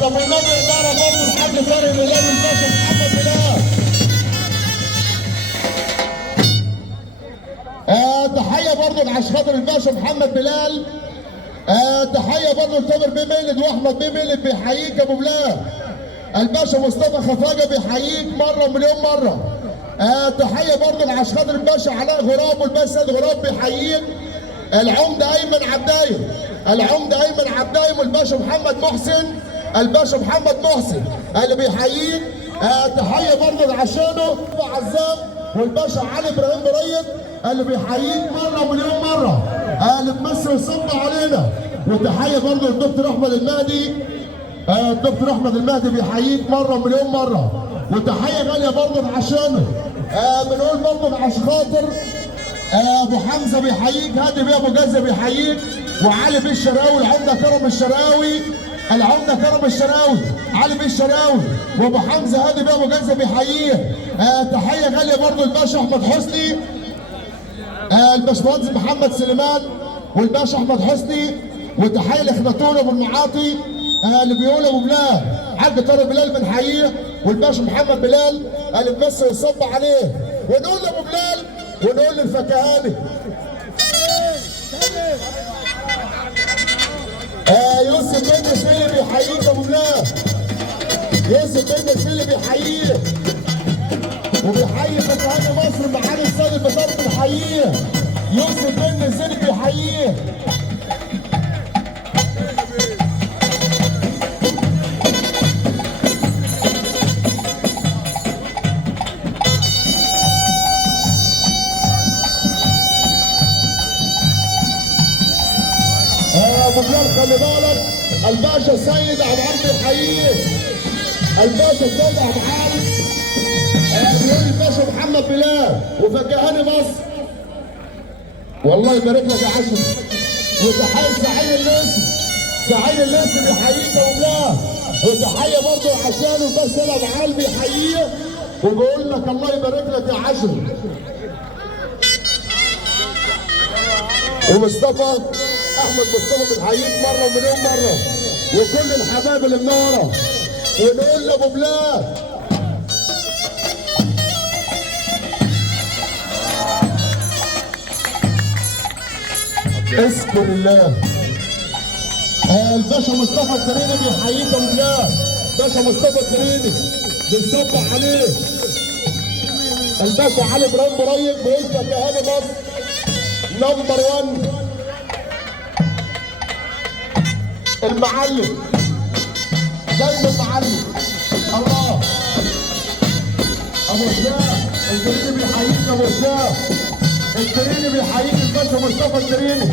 طب والنبي اداره برضه الحاج طارق ميلاد الباشا محمد بلال. تحيه برضه لعشان خاطر الباشا محمد بلال. تحيه برضه لتامر بيه ميلد واحمد بيه ميلد بيحييك يا ابو بلال. الباشا مصطفى خفاجه بيحييك مره ومليون مره. تحيه برضه لعشان خاطر الباشا علاء غراب والباشا سيد غراب بيحييك. العمده ايمن عبدايم، العمده ايمن عبدايم والباشا محمد محسن، الباشا محمد محسن اللي بيحييك. تحيه برضه لعشانه عزام والباشا علي ابراهيم بريد اللي بيحييك مره ومليون مره. اللي بمصر يصب علينا. وتحيه برضه للدكتور احمد المهدي. الدكتور احمد المهدي بيحييك مره ومليون مره. وتحيه غاليه برضه لعشانه. بنقول برضه عشان خاطر ابو حمزه بيحييك، هادي بيه ابو جزه بيحييك، وعلي بيه الشراوي العمده كرم الشراوي، العمده كرم الشراوي علي بيه الشراوي وابو حمزه هادي بيه ابو جزه بيحييه. تحيه غاليه برضه للباشا احمد حسني، الباشمهندس محمد سليمان والباشا احمد حسني. وتحيه لاخناتون ابو المعاطي اللي بيقول ابو بلال حاج طارق بلال بنحييه، والباشا محمد بلال اللي بمصر يصب عليه. ونقول لابو بلال ونقول للفكهاني يوسف بن سيلي بيحييك يا ابو بلال. يوسف بن سيلي بيحييك وبيحيي فكهاني مصر معالي السيد البطارق بيحييه. يوسف بن سيلي بيحييك. ابو بلال خلي بالك الباشا سيد عبد العال بيحييك. الباشا سيد عبد العال بيقول الباشا محمد بلال وفكهاني مصر والله يبارك لك يا عشري. وتحيه سعيد الليثي، سعيد الليثي بيحييك يا ابو بلال. وتحيه برضه عشان الباشا سيد عبد العال بيحييه وبيقول لك الله يبارك لك يا عشري. ومصطفى احمد مصطفى بنحييك مره ومليون مره وكل الحبايب اللي منوره. ونقول لابو بلال اذكر الله. الباشا مصطفى الدريني بيحييك يا ابو بلال. باشا مصطفى الدريني بيصب عليه. الباشا علي ابراهيم بريد بيقول فكهاني مصر نمبر 1. المعلم دايما المعلم الله ابو شاه الدريني بيحييك يا ابو شاه. الدريني بيحييك الباشا مصطفى الدريني.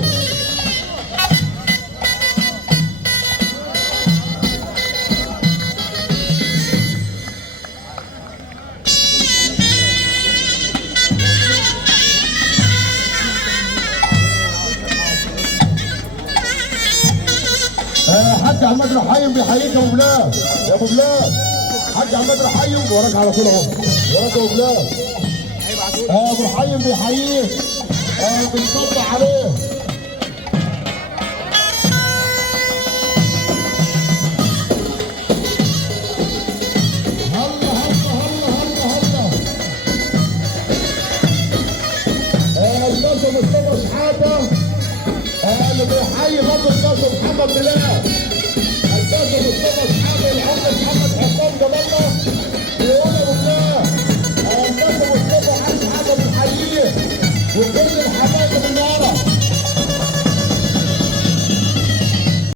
حاج عماد رحيم بيحييك يا ابو بلال. يا ابو بلال حاج عماد رحيم وراك على طول اهو، وراك يا ابو بلال. ابو رحيم بيحييك بنصب عليه. هلا هلا هلا هلا هلا. الباشا مصطفى شحاته اللي بيحيي برضه الباشا محمد بلال.